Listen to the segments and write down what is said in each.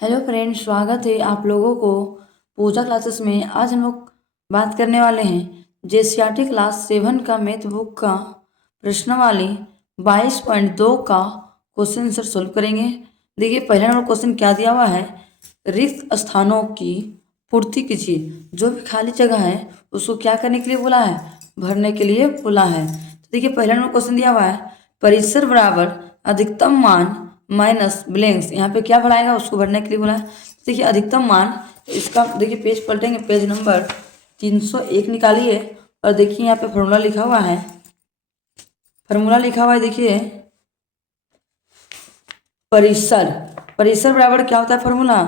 Hello friends, स्वागत है आप लोगों को पूजा क्लासेस में। आज हम लोग बात करने वाले हैं जेसीईआरटी क्लास 7 का मैथ बुक का प्रश्नावली 22.2 का क्वेश्चन आंसर सोल्व करेंगे। देखिए, पहला नंबर क्वेश्चन क्या दिया हुआ है, रिक्त स्थानों की पूर्ति कीजिए। जो भी खाली जगह है उसको क्या करने के लिए बोला है, भरने के लिए बोला है। तो देखिए, पहला नंबर क्वेश्चन दिया हुआ है परिसर बराबर अधिकतम मान माइनस ब्लैंक्स, यहाँ पे क्या बढ़ाएगा उसको भरने के लिए बोला है। तो देखिए, अधिकतम मान, इसका देखिए पेज पलटेंगे, पेज नंबर 301 निकालिए और देखिए यहाँ पे फॉर्मूला लिखा हुआ है। देखिए परिसर, परिसर बराबर क्या होता है फॉर्मूला,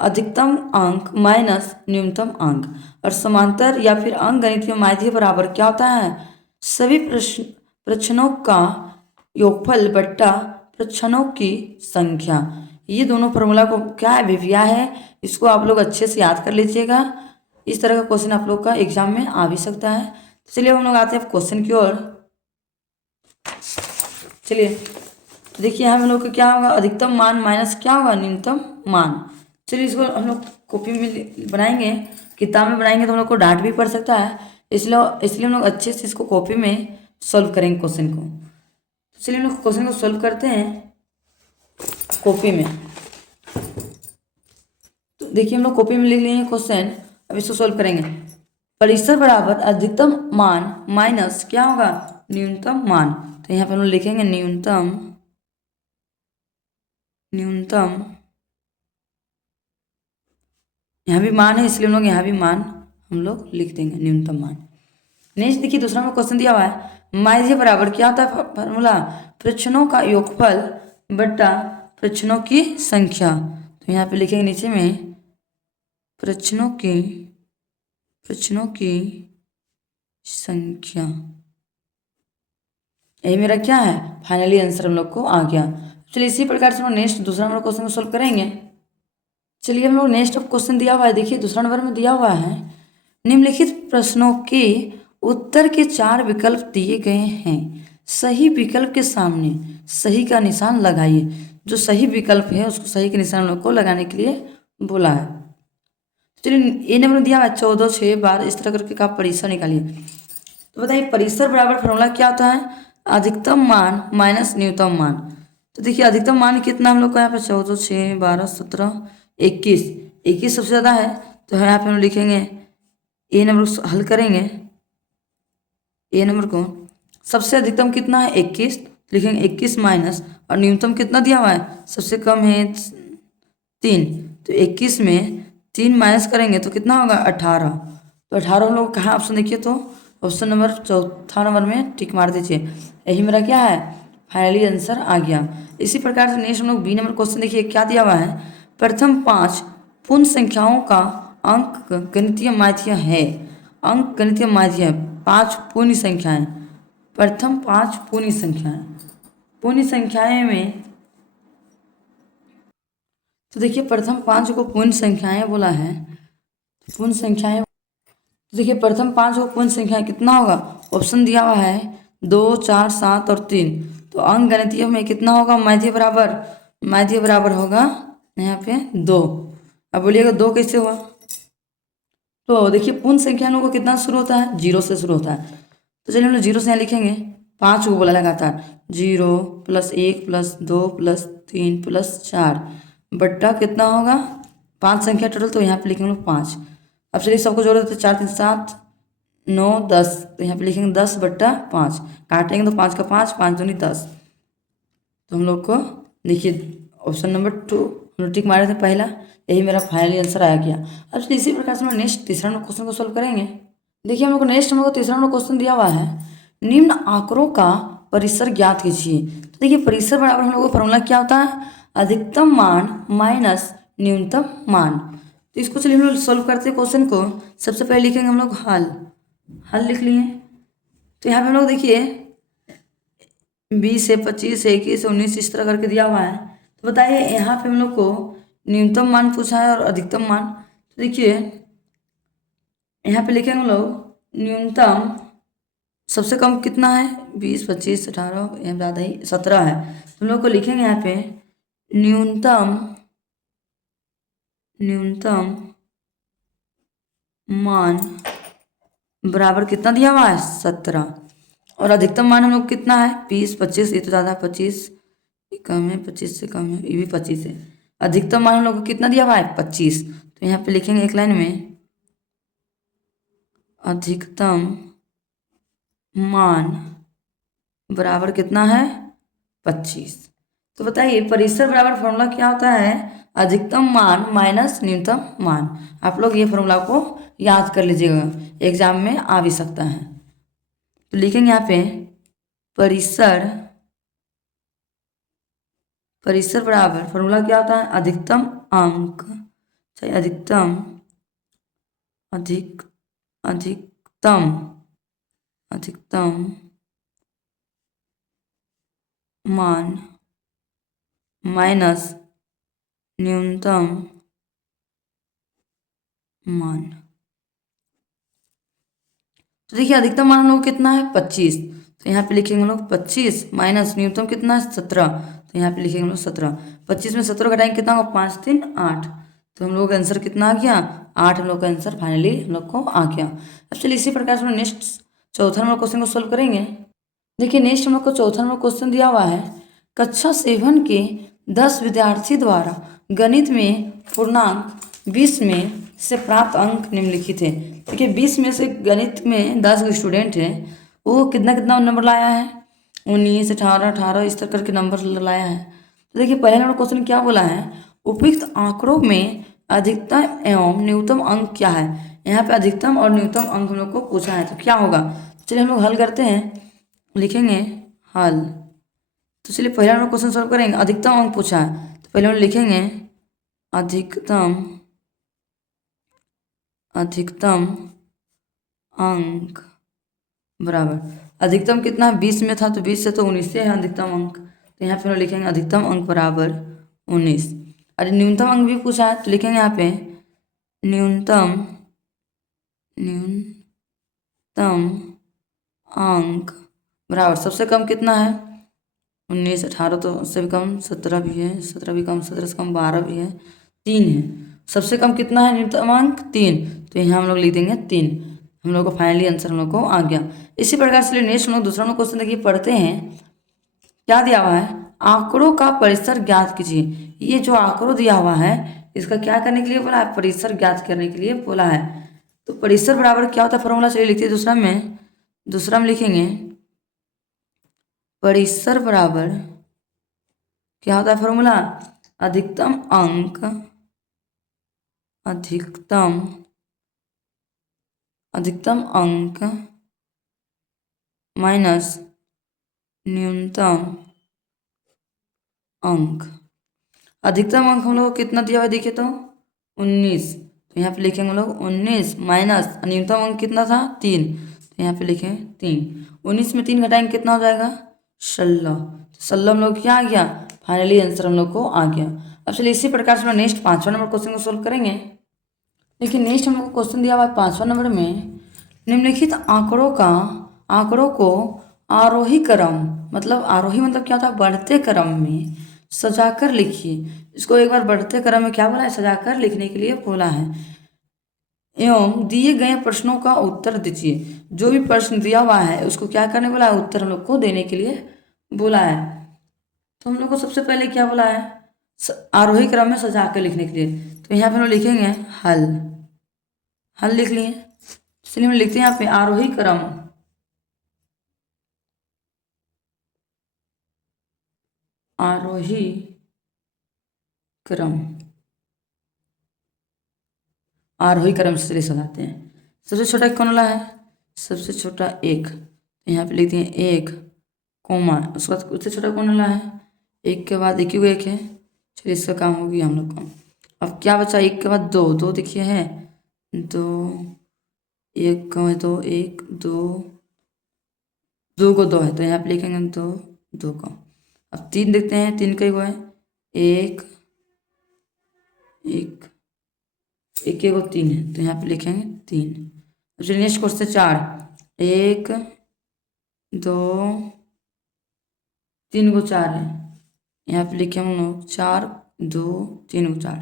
अधिकतम अंक माइनस न्यूनतम अंक। और समांतर या फिर अंक गणितीय माध्य बराबर क्या होता है, सभी प्रश्नों का योगफल बट्टा प्रश्नों की संख्या। ये दोनों फॉर्मूला को क्या है, विभिया है। इसको आप लोग अच्छे से याद कर लीजिएगा। इस तरह का क्वेश्चन आप लोग का एग्जाम में आ भी सकता है। तो चलिए हम लोग आते हैं क्वेश्चन की ओर। चलिए, तो देखिए हम लोग का क्या होगा, अधिकतम मान माइनस क्या होगा, न्यूनतम मान। चलिए, इसको हम लोग कॉपी में बनाएंगे, किताब में बनाएंगे तो हम लोग को डांट भी पड़ सकता है, इसलिए इसलिए हम लोग अच्छे से इसको कॉपी में सॉल्व करेंगे क्वेश्चन को। चलिए हम लोग क्वेश्चन को सॉल्व करते हैं कॉपी में। तो देखिए हम लोग कॉपी में लिख लिए हैं क्वेश्चन, अब इसको सॉल्व करेंगे। परिसर बराबर अधिकतम मान माइनस क्या होगा, न्यूनतम मान। तो यहाँ पे हम लोग लिखेंगे न्यूनतम, न्यूनतम, यहाँ भी मान है इसलिए हम लोग यहाँ भी मान हम लोग लिख देंगे, न्यूनतम मान। नेक्स्ट देखिए, दूसरा में क्वेश्चन दिया हुआ है माध्य बराबर क्या होता है फॉर्मूला, प्रश्नों का योगफल बट्टा प्रश्नों की संख्या। तो यहाँ पे लिखेंगे नीचे में प्रश्नों की संख्या। यही मेरा क्या है, फाइनली आंसर हम लोग को आ गया। चलिए इसी प्रकार से हम नेक्स्ट दूसरा नंबर क्वेश्चन को सोल्व करेंगे। चलिए हम लोग नेक्स्ट क्वेश्चन दिया हुआ है, देखिए दूसरा नंबर में दिया हुआ है निम्नलिखित प्रश्नों के उत्तर के 4 विकल्प दिए गए हैं, सही विकल्प के सामने सही का निशान लगाइए। जो सही विकल्प है उसको सही के निशान लोग को लगाने के लिए बोला है। चलिए, ए नंबर दिया हुआ है 14, 6, 12, इस तरह करके आप परिसर निकालिए। तो बताइए परिसर बराबर फॉर्मूला क्या होता है, अधिकतम मान माइनस न्यूनतम मान। तो देखिए अधिकतम मान कितना हम लोग का यहाँ पे 14, 6, 12, 17, 21, 21 सबसे ज़्यादा है। तो यहाँ पे हम लिखेंगे ए नंबर को हल करेंगे, ए नंबर को सबसे अधिकतम कितना है 21, लिखेंगे 21 माइनस, और न्यूनतम कितना दिया हुआ है, सबसे कम है 3। तो 21 में 3 माइनस करेंगे तो कितना होगा 18। तो 18 हम लोग कहाँ ऑप्शन देखिए, तो ऑप्शन नंबर चौथा नंबर में टिक मार दीजिए। यही मेरा क्या है, फाइनली आंसर आ गया। इसी प्रकार से नेक्स्ट हम लोग बी नंबर क्वेश्चन देखिए क्या दिया हुआ है, प्रथम 5 पूर्ण संख्याओं का अंक गणितीय माध्य है। अंक गणितीय माध्य 5 पूर्ण संख्याएं, प्रथम 5 पूर्ण संख्याएं, पूर्ण संख्याएं में। तो देखिए प्रथम 5 को पूर्ण संख्याएं बोला है, पूर्ण संख्याएं। तो देखिए प्रथम 5 को पूर्ण संख्याएं कितना होगा, ऑप्शन दिया हुआ है 2, 4, 7 और 3। तो अंक गणितीय में कितना होगा, माध्य बराबर, माध्य बराबर होगा यहाँ पे 2। अब बोलिएगा 2 कैसे हुआ। तो देखिए पूर्ण संख्या लोगों को कितना शुरू होता है, 0 से शुरू होता है। तो चलिए हम लोग 0 से यहाँ लिखेंगे, 5 को बोला लगातार, 0 + 1 + 2 + 3 + 4 बट्टा कितना होगा 5 संख्या टोटल। तो यहाँ पे लिखेंगे हम लोग 5। अब चलिए सबको जोड़ देते, 4, 3, 7, 9, 10। तो यहाँ पे लिखेंगे 10/5, काटेंगे तो 5 का 5, 5 दूनी 10। तो हम लोग को देखिए ऑप्शन नंबर 2 हम लोग टिक मारे थे पहला, यही मेरा फाइनली आंसर आ गया। अब चलिए इसी प्रकार से हम नेक्स्ट तीसरा नंबर क्वेश्चन को सोल्व करेंगे। देखिए हम लोग को नेक्स्ट हम लोग को तीसरा नंबर क्वेश्चन दिया हुआ है निम्न आंकड़ों का परिसर ज्ञात कीजिए। तो देखिए परिसर बराबर हम लोग को फॉर्मूला क्या होता है, अधिकतम मान माइनस न्यूनतम मान। तो इसको चलिए हम लोग सोल्व करते हैं क्वेश्चन को। सबसे पहले लिखेंगे हम लोग हल, हल लिख लिए। तो यहाँ पे हम लोग देखिए 20 से 25 से 21 से 19 इस तरह करके दिया हुआ है। तो बताइए यहाँ पे हम लोग को न्यूनतम मान पूछा है और अधिकतम मान। तो देखिए यहाँ पे लिखेंगे हम लोग न्यूनतम, सबसे कम कितना है 20, 25, 18, यहाँ ज़्यादा ही 17 है। तो हम लोग को लिखेंगे यहाँ पे न्यूनतम न्यूनतम मान बराबर कितना दिया हुआ है 17, और अधिकतम मान हम लोग कितना है 20, 25, ये तो ज़्यादा 25 कम है, 25 से कम है, ये भी 25 है। अधिकतम मान हम लोग को कितना दिया हुआ है 25, तो यहाँ पे लिखेंगे एक लाइन में अधिकतम मान बराबर कितना है 25। तो बताइए परिसर बराबर फॉर्मूला क्या होता है, अधिकतम मान माइनस न्यूनतम मान। आप लोग ये फॉर्मूला को याद कर लीजिएगा, एग्जाम में आ भी सकता है। तो लिखेंगे यहाँ पे परिसर बराबर फॉर्मूला क्या होता है, अधिकतम अंक, चाहिए अधिकतम मान माइनस न्यूनतम मान। तो देखिए अधिकतम मान हम लोग कितना है 25, तो यहाँ पे लिखेंगे हम लोग 25 माइनस न्यूनतम कितना है 17, तो यहाँ पे लिखेंगे हम लोग 17। 25 में 17 घटाएंगे कितना होगा 5 3 8, तो हम लोग का आंसर कितना आ गया 8, हम लोग का आंसर फाइनली हम लोग को आ गया। अब चलिए इसी प्रकार से हम नेक्स्ट चौथा नंबर क्वेश्चन को सोल्व करेंगे। देखिए नेक्स्ट हम लोग को चौथा नंबर क्वेश्चन दिया हुआ है, कक्षा 7 के 10 विद्यार्थी द्वारा गणित में पूर्णांक 20 में से प्राप्त अंक निम्नलिखित है। देखिए 20 में से गणित में 10 स्टूडेंट है, वो कितना कितना नंबर लाया है 19 18 18 इस तरह करके नंबर लाया है। तो देखिए पहले नंबर क्वेश्चन क्या बोला है, उपयुक्त आंकड़ों में अधिकतम एवं न्यूनतम अंक क्या है। यहाँ पे अधिकतम और न्यूनतम अंक हम लोग को पूछा है, तो क्या होगा, चलिए हम लोग हल करते हैं, लिखेंगे हल। तो चलिए पहला हम क्वेश्चन सॉल्व करेंगे, अधिकतम अंक पूछा है, तो पहले हम लिखेंगे अधिकतम अंक बराबर अधिकतम कितना है 20 में था, तो 20 से तो 19 से है अधिकतम अंक, तो यहाँ पे हम लिखेंगे अधिकतम अंक बराबर 19। और न्यूनतम अंक भी पूछा है, तो लिखेंगे यहाँ पे न्यूनतम अंक बराबर सबसे कम कितना है 19 18, तो उससे भी कम 17 भी है, 17 भी कम, 17 से कम 12 भी है, 3 है, सबसे कम कितना है न्यूनतम अंक 3, तो यहाँ हम लोग लिख देंगे 3। हम लोग को फाइनली आंसर हम लोग को आ गया। इसी प्रकार से नेक्स्ट हम लोग दूसरा क्वेश्चन देखिए पढ़ते हैं, क्या दिया हुआ है, आंकड़ों का परिसर ज्ञात कीजिए। ये जो आंकड़ों दिया हुआ है इसका क्या करने के लिए बोला है, परिसर ज्ञात करने के लिए बोला है। तो परिसर बराबर क्या होता है फॉर्मूला, चलिए लिखते हैं दूसरा में लिखेंगे परिसर बराबर क्या होता है फॉर्मूला, अधिकतम अंक माइनस न्यूनतम अंक। अधिकतम अंक हम लोग को कितना दिया हुआ देखिए तो 19, तो यहाँ पे लिखेंगे हम लोग 19 माइनस न्यूनतम अंक कितना था 3, तो यहाँ पे लिखें 3। 19 में 3 घटाएंगे कितना हो जाएगा 16, तो 16 हम लोग क्या आ गया फाइनली आंसर हम लोग को आ गया। अब चलिए इसी प्रकार से हम नेक्स्ट 5वां नंबर क्वेश्चन को सोल्व करेंगे। देखिए नेक्स्ट हम लोग को क्वेश्चन दिया हुआ है 5वां नंबर में, निम्नलिखित आंकड़ों को आरोही क्रम, मतलब आरोही मतलब क्या होता है बढ़ते क्रम में सजाकर लिखिए। इसको एक बार बढ़ते क्रम में क्या बोला है सजाकर लिखने के लिए बोला है, एवं दिए गए प्रश्नों का उत्तर दीजिए। जो भी प्रश्न दिया हुआ है उसको क्या करने बोला है, उत्तर हम लोग को देने के लिए बोला है। तो हम लोग को सबसे पहले क्या बोला है आरोही क्रम में सजा कर लिखने के लिए, तो यहाँ पे हम लिखेंगे हल लिख लिए। चलिए हम लिखते हैं यहाँ पे आरोही क्रम से चलिए सजाते हैं। सबसे छोटा कौन वाला है, सबसे छोटा 1, तो यहाँ पे लिखते हैं 1 कोमा, उसके बाद उससे छोटा कौन वाला है 1 के बाद 1 ही 1 है। चलिए इसका काम हो गया हम लोग का। अब क्या बचा 1 के बाद 2, 2 देखिए है 2, 1 का है 2, 1 2, 2 को 2 है, तो यहाँ पे लिखेंगे 2 2 का। अब 3 देखते हैं 3 का ही वो है 1 1 1 को 3 है, तो यहाँ पे लिखेंगे 3। अब चलिए नेक्स्ट क्वेश्चन 4 1 2 3 को 4 है, यहाँ पे लिखे हम लोग 4 2 3 को 4।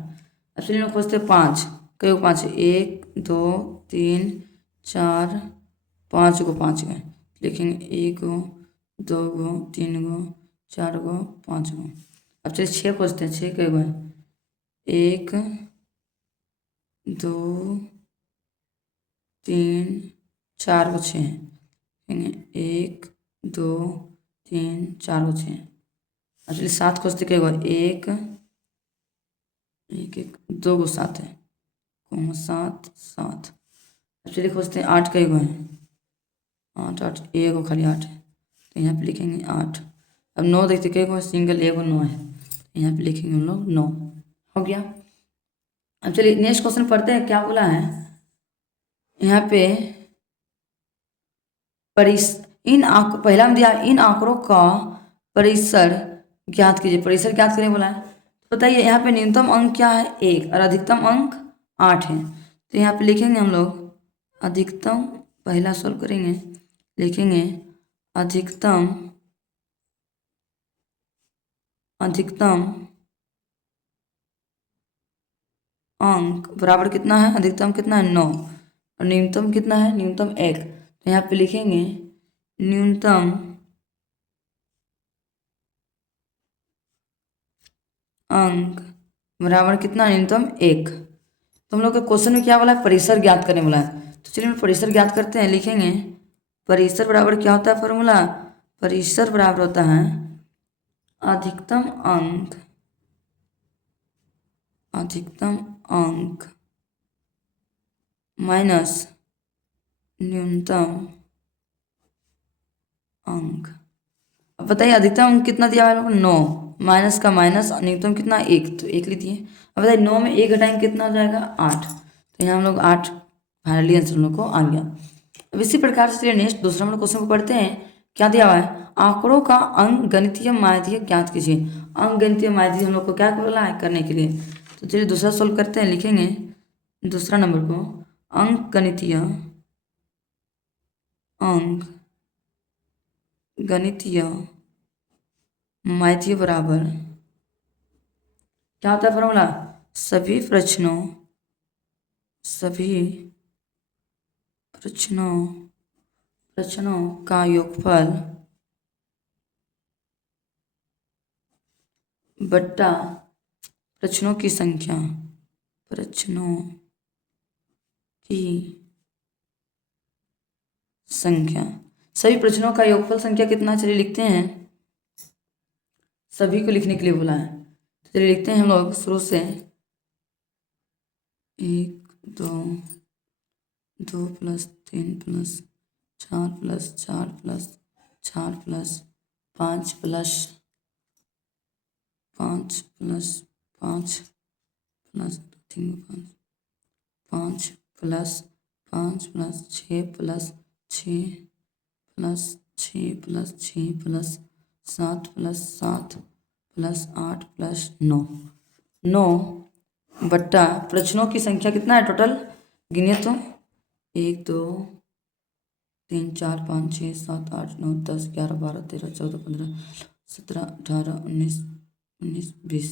अब चलिए लोग खोजते हैं 5, कई को 5 है, 1 2 3 4 5 को 5 गए, लिखेंगे 1 गो 2 गो 3 गो 4 गो 5 गो। अब चलिए 6 खोजते हैं, 6 कई गो है, 1 2 3 4 को 6 हैं, 1 2 3 4 को 6। अब चलिए 7 खोजते कई गो, 1 1 1 2 को 7 है, 7 7। अब चलिए खोजते हैं 8 कई गो हैं, 8 8 1 को खाली 8 है, तो यहाँ पे लिखेंगे 8। अब 9 देखते कई गो सिंगल 1 को 9 है, तो यहाँ पे लिखेंगे हम लोग 9। हो गया। अब चलिए नेक्स्ट क्वेश्चन पढ़ते हैं, क्या बोला है यहाँ पे पहला में दिया इन आंकड़ों का परिसर ज्ञात कीजिए। परिसर ज्ञात करें बोला है, तो बताइए यहाँ पे न्यूनतम अंक क्या है 1 और अधिकतम अंक 8 है, तो यहाँ पे लिखेंगे हम लोग अधिकतम, पहला सोल्व करेंगे, लिखेंगे अधिकतम अंक बराबर कितना है, अधिकतम कितना है 9 और न्यूनतम कितना है, न्यूनतम 1, तो यहाँ पे लिखेंगे न्यूनतम अंक बराबर कितना, न्यूनतम 1। तो हम लोग के क्वेश्चन में क्या बोला है, परिसर ज्ञात करने बोला है, तो चलिए हम परिसर ज्ञात करते हैं। लिखेंगे परिसर बराबर क्या होता है, फॉर्मूला परिसर बराबर होता है अधिकतम अंक माइनस न्यूनतम अंक। अब बताइए अधिकतम अंक कितना दिया है लोग, 9, माइनस का माइनस, न्यूनतम कितना 1, तो 1 लिख दिए। अब बताइए 9 में 1 घटाएंगे कितना हो जाएगा 8, तो यहाँ हम लोग 8 फाइनली आंसर हम लोग को आ गया। अब इसी प्रकार से चलिए नेक्स्ट दूसरा हम लोग क्वेश्चन को पढ़ते हैं। क्या दिया हुआ है, आंकड़ों का अंक गणितीय माध्य ज्ञात कीजिए। अंक गणितीय माध्य हम लोग को क्या बोला है करने के लिए, तो चलिए दूसरा सोल्व करते हैं। लिखेंगे दूसरा नंबर को अंक गणितीय माध्य बराबर क्या होता है फॉर्मूला, सभी प्रश्नों का योगफल बट्टा प्रश्नों की संख्या सभी प्रश्नों का योगफल संख्या कितना, चलिए लिखते हैं। सभी को लिखने के लिए बोला है, तो चलिए लिखते हैं हम लोग शुरू से 1 2 2 + 3 + 4 + 4 + 4 + 5 + 5 + 5 + 3 5 + 5 + 6 + 6 + 6 + 6 + 7 + 7 + 8 + 9 9 बट्टा प्रश्नों की संख्या कितना है टोटल, गिनिए तो 1 2 3 4 5 6 7 8 9 10 11 12 13 14 15 17 18 19 20।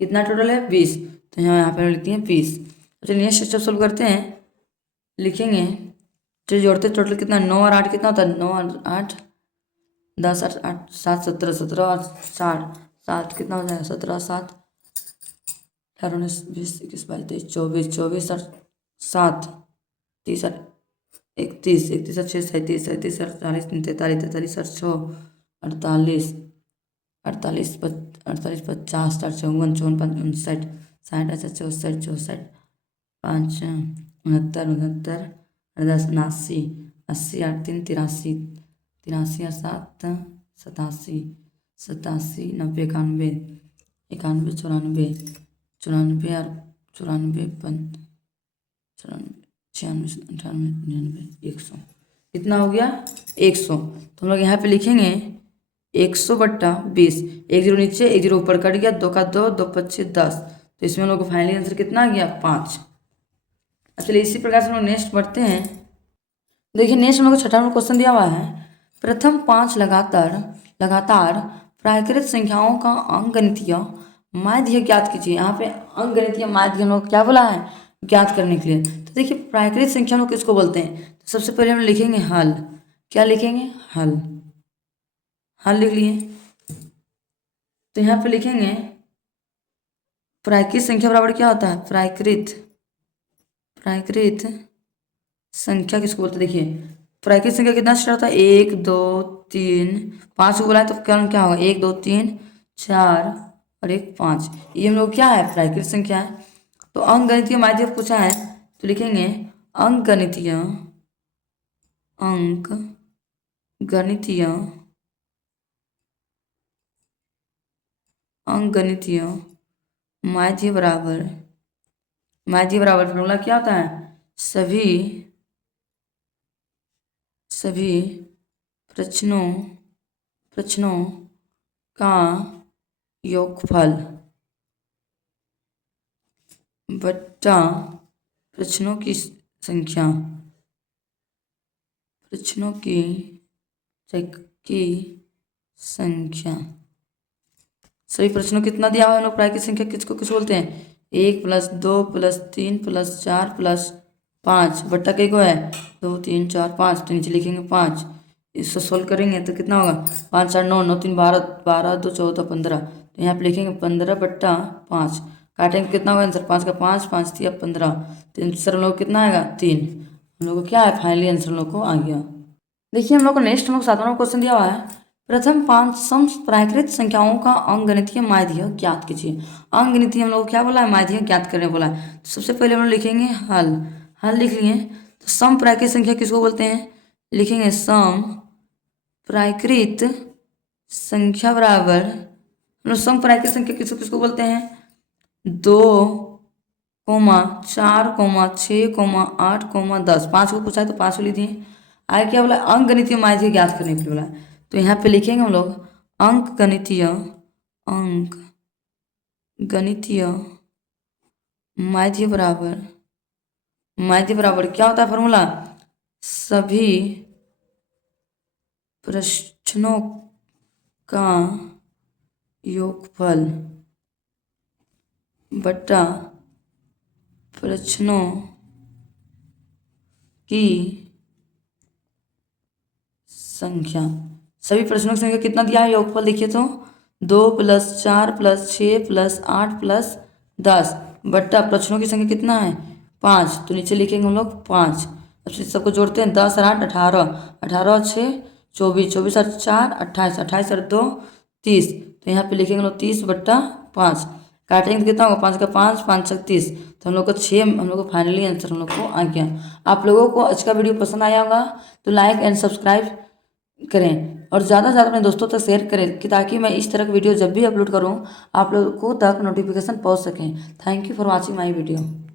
कितना टोटल है 20, तो यहाँ पे लिखते हैं 20। चलिए नेक्स्ट स्टेप सोल्व करते हैं। लिखेंगे चलिए जोड़ते टोटल कितना 9 और 8 कितना होता है, 9 और 8 10 8 8 7 17 17 और 60 7 कितना हो जाएगा 17 7 18 19 20 21 22 23 24 और 7 30 और 31 31 और 6 37 37 और 40 43 43 और 6 48 48 48 50 60 54 54 59 60 60 64 64 5 69 69 10 79 80 8 3 83 83 और 7 87 87 90 91 91 94 94 और 94 96 98 99 100। कितना हो गया 100, तो हम लोग यहाँ पे लिखेंगे 100 बट्टा 20, 1 0 नीचे 1 0 ऊपर कट गया, 2 का 2 2 5 10, तो इसमें हम लोग को फाइनली आंसर कितना आ गया 5। चलिए इसी प्रकार से हम लोग नेक्स्ट बढ़ते हैं। देखिए नेक्स्ट हम लोग को छठा नंबर क्वेश्चन दिया हुआ है, प्रथम 5 लगातार प्राकृत संख्याओं का अंकगणितीय माध्य ज्ञात कीजिए। यहाँ पे अंकगणितीय माध्य हम लोग क्या बोला है ज्ञात करने के लिए। तो देखिए प्राकृतिक संख्या हम लोग किसको बोलते हैं, तो सबसे पहले हम लिखेंगे हल। क्या लिखेंगे, हल। हल लिख लिए। तो यहाँ पे लिखेंगे प्राकृतिक संख्या बराबर क्या होता है, प्राकृत संख्या किसको बोलते हैं। देखिए प्राकृतिक संख्या कितना स्टार्ट होता है, 1 2 3 5 को बोला है तो क्या होगा 1 2 3 4 और 1 5, ये हम लोग क्या है प्राकृतिक संख्या है। तो अंकगणितीय माध्य पूछा है तो लिखेंगे अंकगणितीय अंकगणितीय माध्य बराबर फॉर्मूला क्या होता है, सभी प्रश्नों का योगफल बट्टा प्रश्नों की संख्या सभी प्रश्नों कितना दिया हुआ है, हम लोग प्राकृतिक संख्या किसको किस बोलते हैं, 1 + 2 + 3 + 4 + 5 बट्टा कई को है 2 3 4 5, तो नीचे लिखेंगे 5। इसको सोल्व करेंगे तो कितना होगा 5 4 9 9 3 12 12 2 14 15, तो यहाँ पे लिखेंगे 15/5। काटेंगे कितना होगा आंसर, 5 का 5 5 3 15, तो आंसर हम लोग कितना आएगा 3। हम लोग को क्या है फाइनली आंसर हम लोग को आ गया। देखिए हम लोग को नेक्स्ट हम लोग 7वां क्वेश्चन दिया हुआ है, प्रथम 5 सम प्राकृत संख्याओं का अंकगणितीय माध्य ज्ञात कीजिए। अंकगणितीय हम लोग को क्या बोला है, माध्य ज्ञात करने बोला है। तो सबसे पहले हम लोग लिखेंगे हल लिख लिए। तो सम प्राकृत संख्या किसको बोलते हैं, लिखेंगे सम प्राकृत संख्या बराबर, हम लोग सम प्राकृत संख्या किसको बोलते हैं, 2 4 6 8 10। 5 को पूछा है तो 5 को लिख दिए। आगे क्या बोला, अंकगणितीय माध्य ज्ञात करने के लिए बोला। तो यहाँ पे लिखेंगे हम लोग अंकगणितीय माध्य बराबर क्या होता है फॉर्मूला, सभी प्रश्नों का योगफल बट्टा प्रश्नों की संख्या। सभी प्रश्नों की संख्या कितना दिया है योगफल देखिए तो 2 + 4 + 6 + 8 + 10 बट्टा प्रश्नों की संख्या कितना है 5, तो नीचे लिखेंगे हम लोग 5। अब से सबको जोड़ते हैं 10 और 8 18 18 और 6 24 24 और 4 28 28 और 2 30, तो यहाँ पे लिखेंगे हम लोग 30/5। काटेंगे तो कितना होगा 5 का 5 5 6 30, तो हम लोग को 6 हम लोग को फाइनली आंसर हम लोग को आ गया। आप लोगों को आज का वीडियो पसंद आया होगा तो लाइक एंड सब्सक्राइब करें और ज़्यादा से ज़्यादा अपने दोस्तों तक शेयर करें कि ताकि मैं इस तरह की वीडियो जब भी अपलोड करूं आप लोगों तक नोटिफिकेशन पहुंच सकें। Thank you for watching my video.